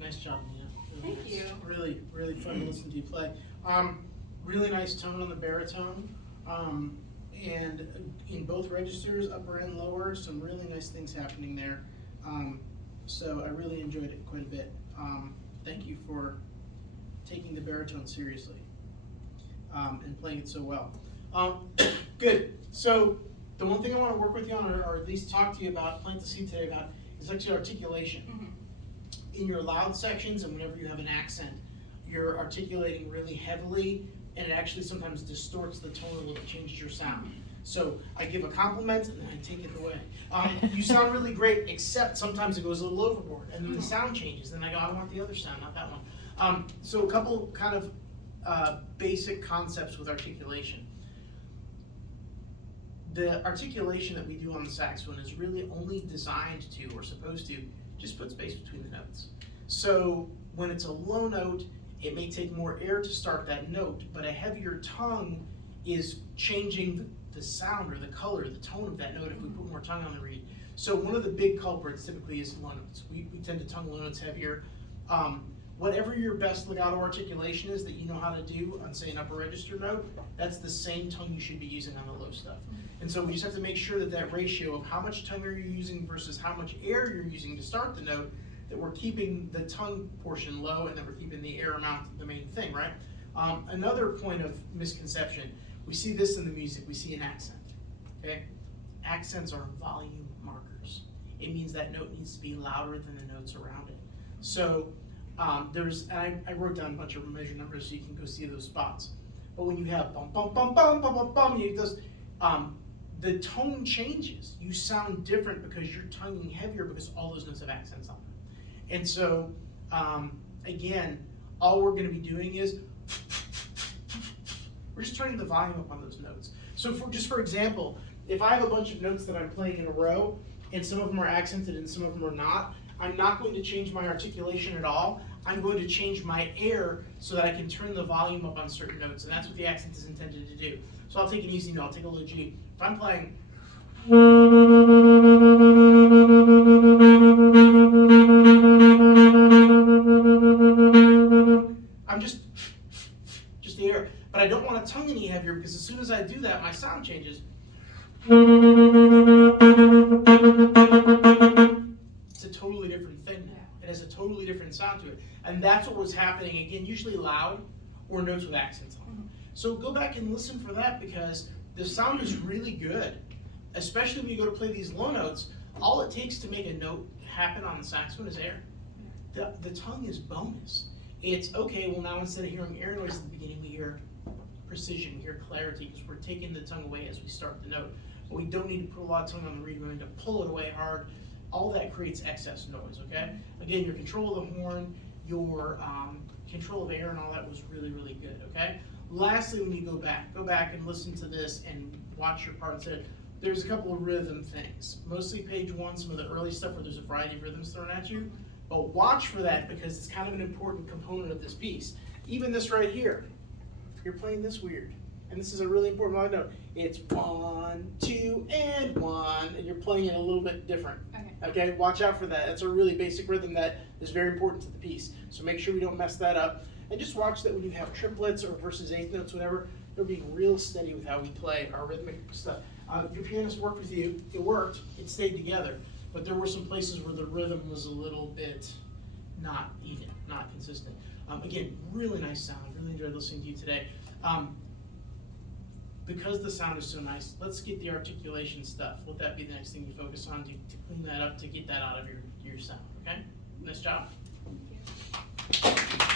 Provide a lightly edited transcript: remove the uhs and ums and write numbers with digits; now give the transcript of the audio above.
Nice job, Mia. Thank Nice. you. Really, really fun to listen to you play. Really nice tone on the baritone. And in both registers, upper and lower, some really nice things happening there. So I really enjoyed it quite a bit. Thank you for taking the baritone seriously and playing it so well. Good. So the one thing I want to work with you on, or at least talk to you about, plant the seed today about, is actually articulation. In your loud sections and whenever you have an accent, you're articulating really heavily, and it actually sometimes distorts the tone a little, changes your sound. So I give a compliment and then I take it away. You sound really great, except sometimes it goes a little overboard, and then the sound changes. Then I go, I want the other sound, not that one. So a couple kind of basic concepts with articulation. The articulation that we do on the saxophone is really only designed to, or supposed to, just put space between the notes. So when it's a low note, it may take more air to start that note, but a heavier tongue is changing the sound or the color, the tone of that note if we put more tongue on the reed. So one of the big culprits typically is low notes. We tend to tongue low notes heavier. Whatever your best legato articulation is that you know how to do on, say, an upper register note, that's the same tongue you should be using on the low stuff. And so we just have to make sure that that ratio of how much tongue are you using versus how much air you're using to start the note, that we're keeping the tongue portion low and that we're keeping the air amount the main thing, right? Another point of misconception, we see this in the music, we see an accent, okay? Accents are volume markers. It means that note needs to be louder than the notes around it. So I wrote down a bunch of measure numbers so you can go see those spots. But when you have bum, bum, bum, bum, bum, bum, bum, you those, the tone changes. You sound different because you're tonguing heavier because all those notes have accents on them. And so, again, all we're gonna be doing is, we're just turning the volume up on those notes. So for example, if I have a bunch of notes that I'm playing in a row, and some of them are accented and some of them are not, I'm not going to change my articulation at all. I'm going to change my air so that I can turn the volume up on certain notes, and that's what the accent is intended to do. So I'll take an easy note, I'll take a low G. If I'm playing, I'm just the air. But I don't want to tongue any heavier because as soon as I do that, my sound changes. It's a totally different thing. It has a totally different sound to it. And that's what was happening, again, usually loud or notes with accents on them. So go back and listen for that because the sound is really good, especially when you go to play these low notes. All it takes to make a note happen on the saxophone is air. The tongue is bonus. It's okay, well now instead of hearing air noise at the beginning, we hear precision, we hear clarity, because we're taking the tongue away as we start the note. But we don't need to put a lot of tongue on the reed, we need to pull it away hard. All that creates excess noise, okay? Again, your control of the horn, your control of air and all that was really, really good, okay? Lastly, when you go back and listen to this and watch your part and say, there's a couple of rhythm things. Mostly page 1, some of the early stuff where there's a variety of rhythms thrown at you. But watch for that because it's kind of an important component of this piece. Even this right here, you're playing this weird. And this is a really important line note. It's 1, 2, and 1, and you're playing it a little bit different. Okay, watch out for that. That's a really basic rhythm that is very important to the piece. So make sure we don't mess that up. And just watch that when you have triplets or versus eighth notes, whatever, they're being real steady with how we play our rhythmic stuff. Your pianist worked with you, it worked, it stayed together. But there were some places where the rhythm was a little bit not even, not consistent. Again, really nice sound. Really enjoyed listening to you today. Because the sound is so nice, let's get the articulation stuff. Let that be the next thing you focus on to clean that up, to get that out of your sound, okay? Nice job. Thank you.